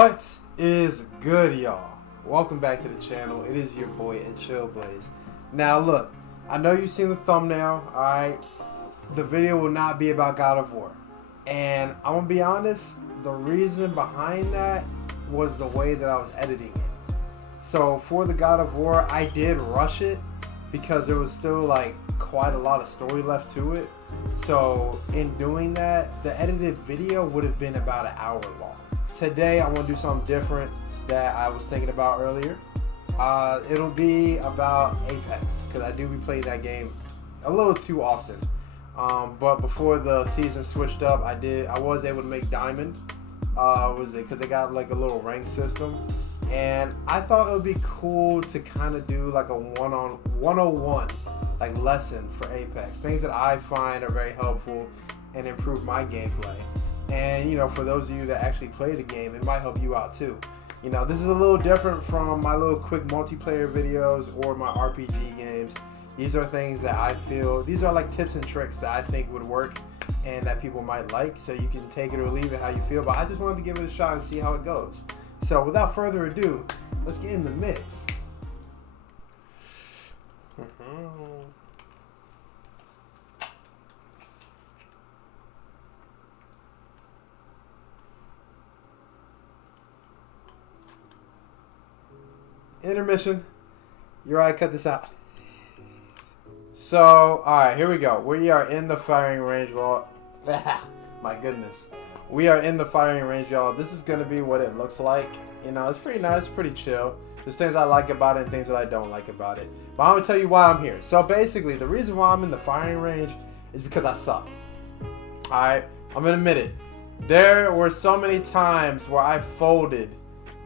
What is good, y'all? Welcome back to the channel. It is your boy Chillblaze. Now look, I know you've seen the thumbnail, alright? The video will not be about God of War. And I'm gonna be honest, the reason behind that was the way that I was editing it. So for the God of War, I did rush it because there was still like quite a lot of story left to it. So in doing that, the edited video would have been about an hour long. Today I'm gonna do something different that I was thinking about earlier. It'll be about Apex, because I do be playing that game a little too often. But before the season switched up, I was able to make Diamond. Because they got like a little rank system, and I thought it would be cool to kind of do like a 101 like lesson for Apex, things that I find are very helpful and improve my gameplay. And you know, for those of you that actually play the game, it might help you out too. You know, this is a little different from my little quick multiplayer videos or my RPG games. These are things that I feel, these are like tips and tricks that I think would work and that people might like, so you can take it or leave it how you feel. But I just wanted to give it a shot and see how it goes. So without further ado, let's get in the mix. Intermission. You're right, cut this out. So, alright, here we go. We are in the firing range, y'all. My goodness. We are in the firing range, y'all. This is going to be what it looks like. You know, it's pretty nice, pretty chill. There's things I like about it and things that I don't like about it. But I'm going to tell you why I'm here. So, basically, the reason why I'm in the firing range is because I suck. Alright? I'm going to admit it. There were so many times where I folded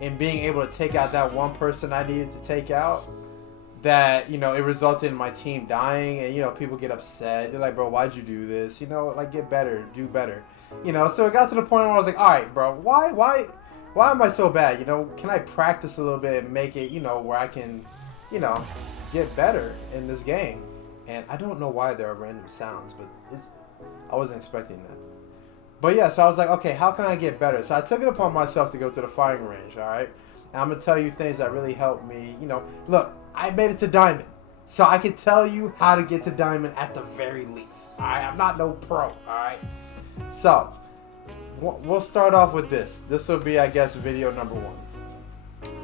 in being able to take out that one person I needed to take out, that, you know, it resulted in my team dying, and, you know, people get upset. They're like, bro, why'd you do this? You know, like, get better, do better. You know, so it got to the point where I was like, all right, bro, why am I so bad? You know, can I practice a little bit and make it, you know, where I can, you know, get better in this game? And I don't know why there are random sounds, but I wasn't expecting that. But yeah, so I was like, okay, how can I get better? So I took it upon myself to go to the firing range, all right? And I'm going to tell you things that really helped me. You know, look, I made it to Diamond. So I can tell you how to get to Diamond at the very least, all right? I'm not no pro, all right? So we'll start off with this. This will be, I guess, video number one.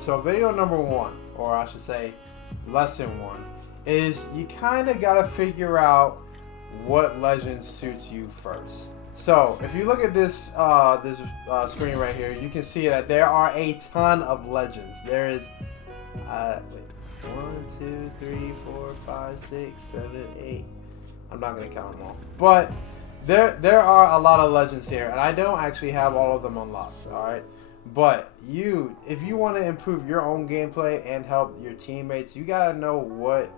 So video number one, or I should say lesson one, is you kind of got to figure out what legend suits you first. So if you look at this screen right here, you can see that there are a ton of legends. There is 1, 2, 3, 4, 5, 6, 7, 8. I'm not gonna count them all, but there are a lot of legends here, and I don't actually have all of them unlocked. All right, but if you want to improve your own gameplay and help your teammates, you gotta know what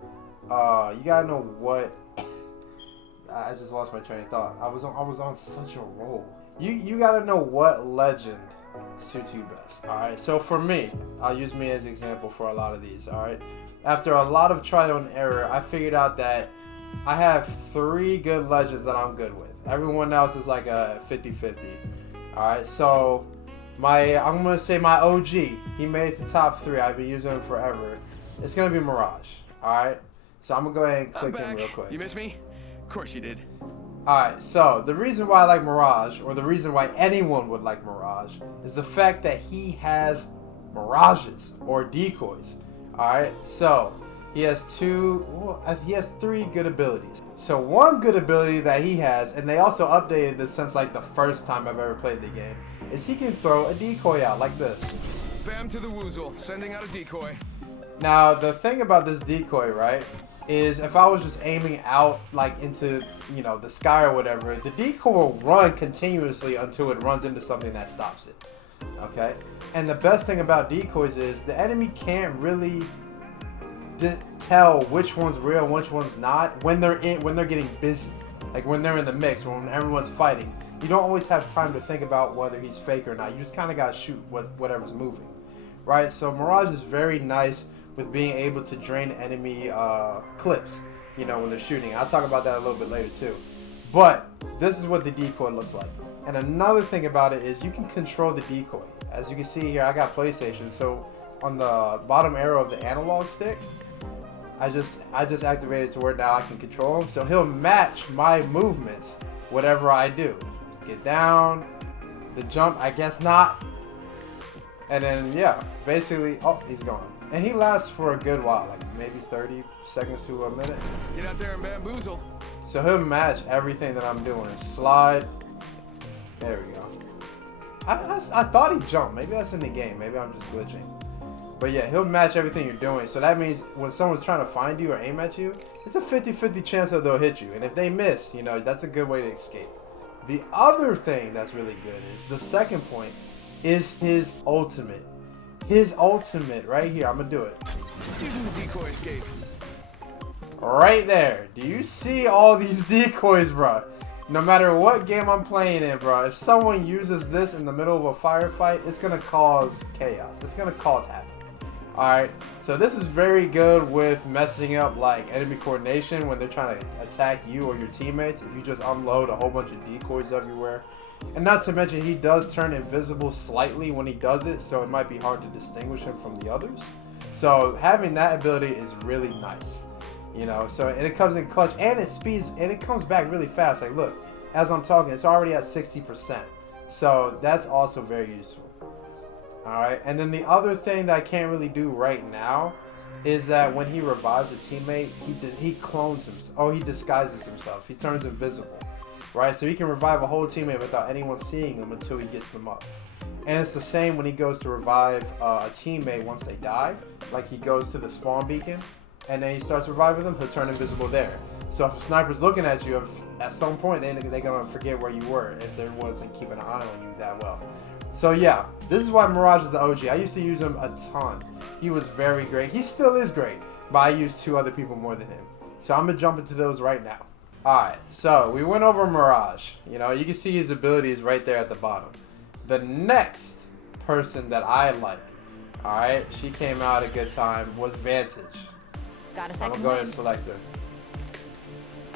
I just lost my train of thought. I was on such a roll. You gotta know what legend suits you best. Alright, so for me, I'll use me as an example for a lot of these. Alright, after a lot of trial and error, I figured out that I have 3 good legends that I'm good with. Everyone else is like a 50-50. Alright, so I'm gonna say my OG, he made it to top 3. I've been using him forever. It's gonna be Mirage. Alright, so I'm gonna go ahead and click him real quick. You miss me? Of course you did. Alright, so the reason why I like Mirage, or the reason why anyone would like Mirage, is the fact that he has mirages, or decoys. Alright, so he has 3 good abilities. So one good ability that he has, and they also updated this since like the first time I've ever played the game, is he can throw a decoy out like this. Bam to the woozle, sending out a decoy. Now the thing about this decoy, right, is if I was just aiming out like into, you know, the sky or whatever, the decoy will run continuously until it runs into something that stops it. Okay? And the best thing about decoys is the enemy can't really tell which one's real and which one's not when they're getting busy. Like when they're in the mix, when everyone's fighting. You don't always have time to think about whether he's fake or not. You just kind of got to shoot whatever's moving. Right? So Mirage is very nice with being able to drain enemy clips, you know, when they're shooting. I'll talk about that a little bit later too. But this is what the decoy looks like. And another thing about it is you can control the decoy. as you can see here, I got PlayStation. So on the bottom arrow of the analog stick, I just activated to where now I can control him. So he'll match my movements, whatever I do. Get down, the jump, I guess not. And then, yeah, basically, oh, he's gone. And he lasts for a good while, like maybe 30 seconds to a minute. Get out there and bamboozle. So he'll match everything that I'm doing. Slide. There we go. I thought he jumped. Maybe that's in the game. Maybe I'm just glitching. But yeah, he'll match everything you're doing. So that means when someone's trying to find you or aim at you, it's a 50-50 chance that they'll hit you. And if they miss, you know, that's a good way to escape. The other thing that's really good is, the second point, is his ultimate. His ultimate right here. I'm going to do it. Using the decoy escape. Right there. Do you see all these decoys, bro? No matter what game I'm playing in, bro, if someone uses this in the middle of a firefight, it's going to cause chaos. It's going to cause havoc. Alright, so this is very good with messing up like enemy coordination when they're trying to attack you or your teammates. If you just unload a whole bunch of decoys everywhere. And not to mention, he does turn invisible slightly when he does it, so it might be hard to distinguish him from the others. So having that ability is really nice. You know, so, and it comes in clutch, and it speeds, and it comes back really fast. Like, look, as I'm talking, it's already at 60%. So that's also very useful. Alright, and then the other thing that I can't really do right now is that when he revives a teammate, he clones himself. Oh, he disguises himself. He turns invisible. Right, so he can revive a whole teammate without anyone seeing him until he gets them up. And it's the same when he goes to revive a teammate once they die. Like, he goes to the spawn beacon, and then he starts reviving them, he'll turn invisible there. So if a sniper's looking at you, at some point they're going to forget where you were if they wasn't keeping an eye on you that well. So yeah, this is why Mirage is the OG. I used to use him a ton. He was very great. He still is great, but I used 2 other people more than him. So I'm going to jump into those right now. Alright, so we went over Mirage. You know, you can see his abilities right there at the bottom. The next person that I like, alright, she came out at a good time, was Vantage. Got a I'm second going to go ahead and win. select her.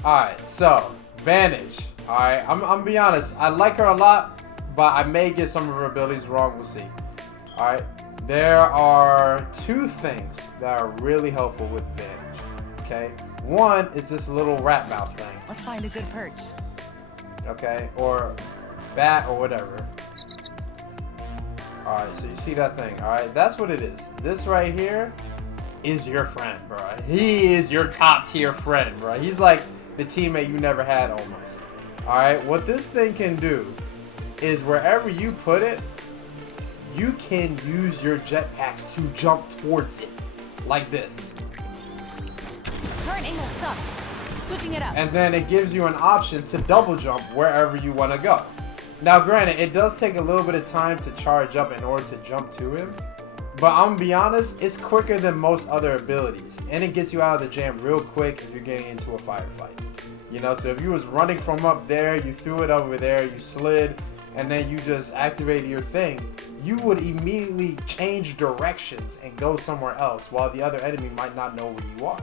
Alright, so, Vantage. Alright, I'm going to be honest, I like her a lot, but I may get some of her abilities wrong, we'll see. Alright, there are 2 things that are really helpful with Vantage, okay? One is this little rat mouse thing, Let's find a good perch. okay? Or bat or whatever. Alright, so you see that thing, alright? That's what it is. This right here is your friend, bro. He is your top tier friend, bro. He's like the teammate you never had almost. Alright, what this thing can do is wherever you put it, you can use your jetpacks to jump towards it. Like this. Current angle sucks. Switching it up. And then it gives you an option to double jump wherever you want to go. Now granted, it does take a little bit of time to charge up in order to jump to him. But I'm gonna be honest, it's quicker than most other abilities. And it gets you out of the jam real quick if you're getting into a firefight. You know, so if you was running from up there, you threw it over there, you slid, and then you just activated your thing, you would immediately change directions and go somewhere else while the other enemy might not know where you are.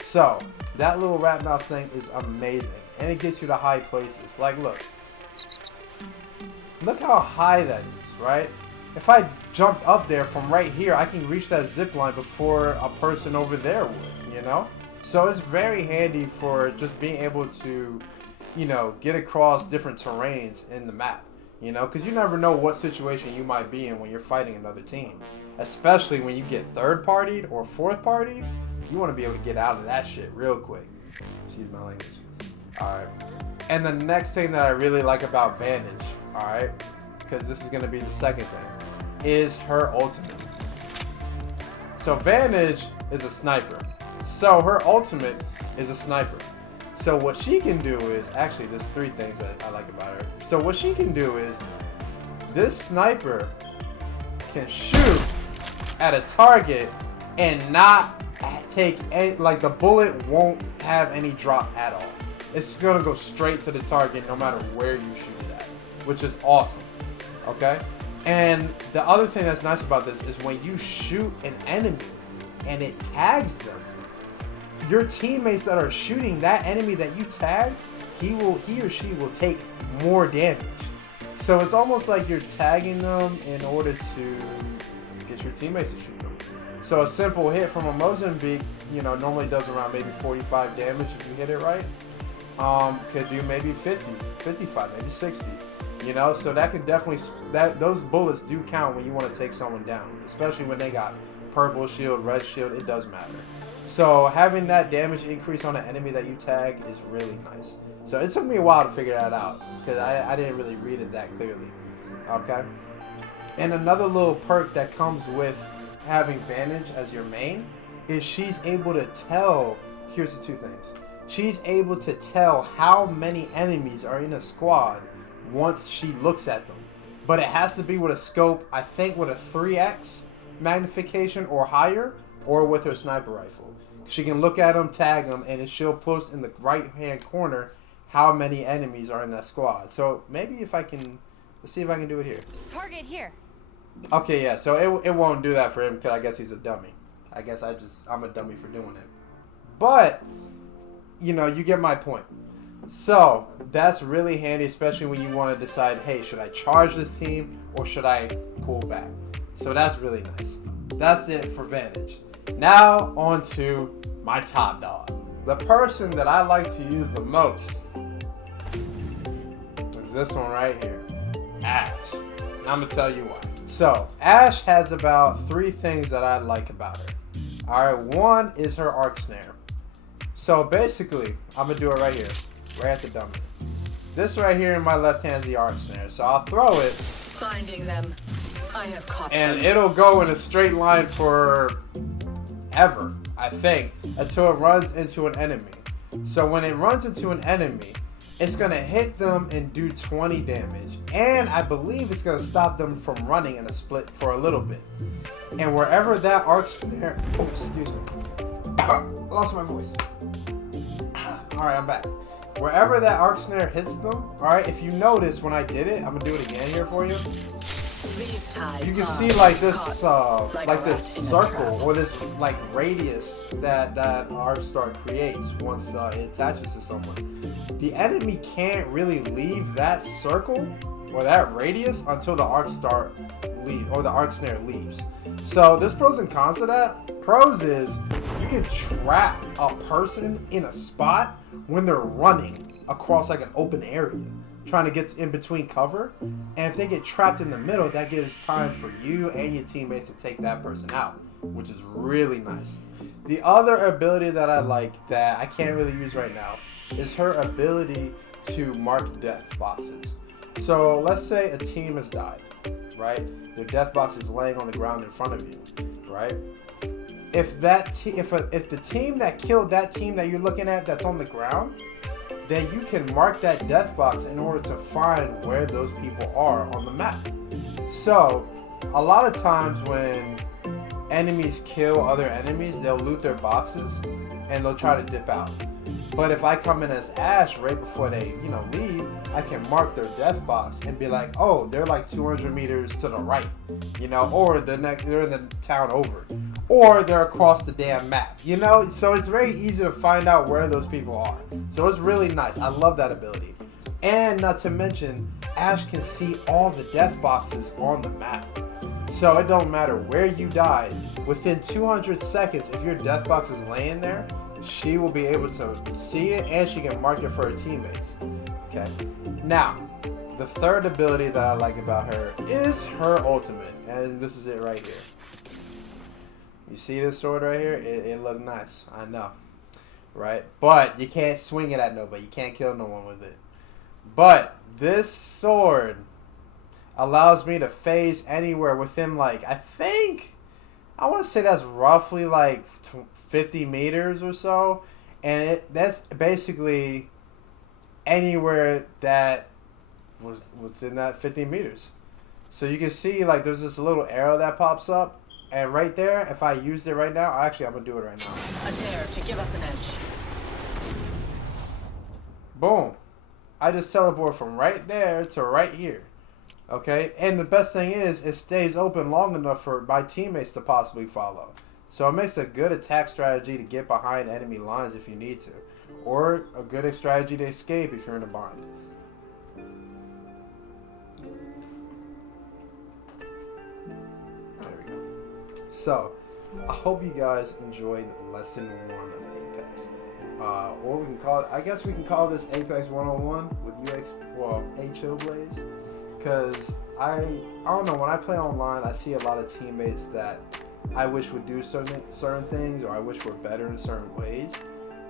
So, that little rat mouse thing is amazing. And it gets you to high places. Like, look. Look how high that is, right? If I jumped up there from right here, I can reach that zip line before a person over there would, you know? So it's very handy for just being able to, you know, get across different terrains in the map. You know, because you never know what situation you might be in when you're fighting another team. Especially when you get 3rd-partied or 4th-partied. You want to be able to get out of that shit real quick. Excuse my language. Alright. And the next thing that I really like about Vantage, alright, because this is going to be the second thing, is her ultimate. So Vantage is a sniper. So her ultimate is a sniper. So what she can do is, actually there's 3 things that I like about her. So what she can do is, this sniper can shoot at a target and not take any, like the bullet won't have any drop at all. It's gonna go straight to the target no matter where you shoot it at, which is awesome, okay? And the other thing that's nice about this is when you shoot an enemy and it tags them, your teammates that are shooting that enemy that you tagged, he or she will take more damage. So it's almost like you're tagging them in order to get your teammates to shoot them. So a simple hit from a Mozambique, you know, normally does around maybe 45 damage if you hit it right. Could do maybe 50, 55, maybe 60. You know, so that could definitely, those bullets do count when you want to take someone down, especially when they got purple shield, red shield. It does matter. So having that damage increase on an enemy that you tag is really nice. So it took me a while to figure that out because I didn't really read it that clearly. Okay. And another little perk that comes with having Vantage as your main is she's able to tell, here's the two things. She's able to tell how many enemies are in a squad once she looks at them. But it has to be with a scope, I think with a 3x magnification or higher, or with her sniper rifle. She can look at them, tag them, and she'll post in the right hand corner how many enemies are in that squad. So maybe if I can, let's see if I can do it here. Target here. Okay, yeah, so it won't do that for him because I guess he's a dummy. I guess I'm a dummy for doing it. But, you know, you get my point. So, that's really handy, especially when you want to decide, hey, should I charge this team or should I pull back? So that's really nice. That's it for Vantage. Now, on to my top dog. The person that I like to use the most is this one right here, Ash. And I'm going to tell you why. So, Ash has about 3 things that I like about her. Alright, one is her arc snare. So, basically, I'm going to do it right here. Right at the dummy. This right here in my left hand is the arc snare. So, I'll throw it. Finding them. I have caught and them. It'll go in a straight line for ever, I think, until it runs into an enemy. So, when it runs into an enemy, it's going to hit them and do 20 damage. And I believe it's going to stop them from running in a split for a little bit. And wherever that arc snare... Oh, excuse me. Lost my voice. Alright, I'm back. Wherever that arc snare hits them, alright, if you notice when I did it, I'm going to do it again here for you. These ties You can are see like this caught like a this rat in a circle trap. or this like radius that arc star creates once it attaches to someone. The enemy can't really leave that circle or that radius until the arc star leave or the arc snare leaves. So there's pros and cons to that. Pros is you can trap a person in a spot when they're running across like an open area, trying to get in between cover. And if they get trapped in the middle, that gives time for you and your teammates to take that person out, which is really nice. The other ability that I like that I can't really use right now is her ability to mark death boxes. So let's say a team has died, right? Their death box is laying on the ground in front of you, right? If if the team that killed that team that you're looking at that's on the ground, then you can mark that death box in order to find where those people are on the map. So a lot of times when enemies kill other enemies, they'll loot their boxes and they'll try to dip out. But if I come in as Ash right before they, leave, I can mark their death box and be like, oh, they're like 200 meters to the right, or they're in the town over, or they're across the damn map, So it's very easy to find out where those people are. So it's really nice. I love that ability. And not to mention, Ash can see all the death boxes on the map. So it don't matter where you died. Within 200 seconds, if your death box is laying there, she will be able to see it and she can mark it for her teammates. Okay. Now, the third ability that I like about her is her ultimate. And this is it right here. You see this sword right here? It look nice. I know. Right? But you can't swing it at nobody. You can't kill no one with it. But this sword allows me to phase anywhere within I want to say that's roughly 50 meters or so. And that's basically anywhere that was in that 50 meters. So you can see there's this little arrow that pops up. And right there, if I used it right now, I'm going to do it right now. A tear to give us an edge. Boom. I just teleport from right there to right here. Okay? And the best thing is, it stays open long enough for my teammates to possibly follow. So it makes a good attack strategy to get behind enemy lines if you need to. Or a good strategy to escape if you're in a bind. So, I hope you guys enjoyed lesson 1 of Apex. Or we can call it, I guess we can call this Apex 101 with HO Blaze. Because I don't know, when I play online, I see a lot of teammates that I wish would do certain things, or I wish were better in certain ways.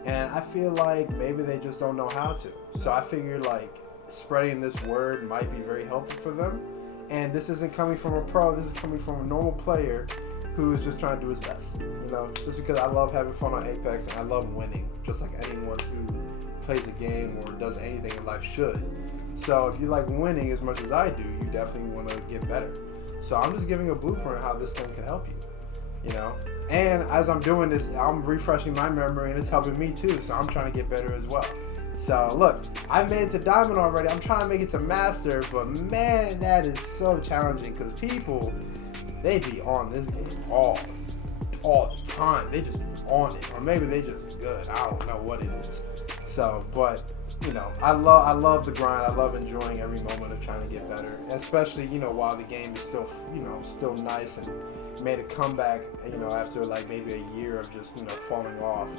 And I feel like maybe they just don't know how to. So I figured like spreading this word might be very helpful for them. And this isn't coming from a pro, this is coming from a normal player who's just trying to do his best. You know, just because I love having fun on Apex and I love winning, just like anyone who plays a game or does anything in life should. So if you like winning as much as I do, you definitely want to get better. So I'm just giving a blueprint how this thing can help you. You know, and as I'm doing this, I'm refreshing my memory and it's helping me too. So I'm trying to get better as well. So look, I made it to Diamond already. I'm trying to make it to Master, but man, that is so challenging because people, they be on this game all the time. They just be on it, or maybe they just good. I don't know what it is. So, but you know, I love the grind. I love enjoying every moment of trying to get better, especially, you know, while the game is still, you know, still nice and made a comeback, you know, after like maybe a year of just, you know, falling off.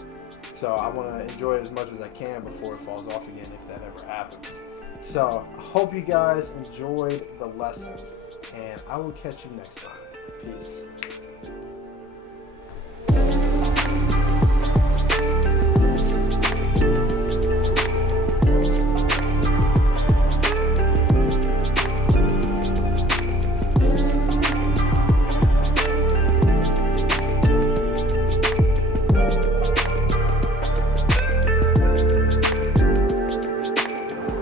So I want to enjoy it as much as I can before it falls off again, if that ever happens. So I hope you guys enjoyed the lesson, and I will catch you next time. Peace.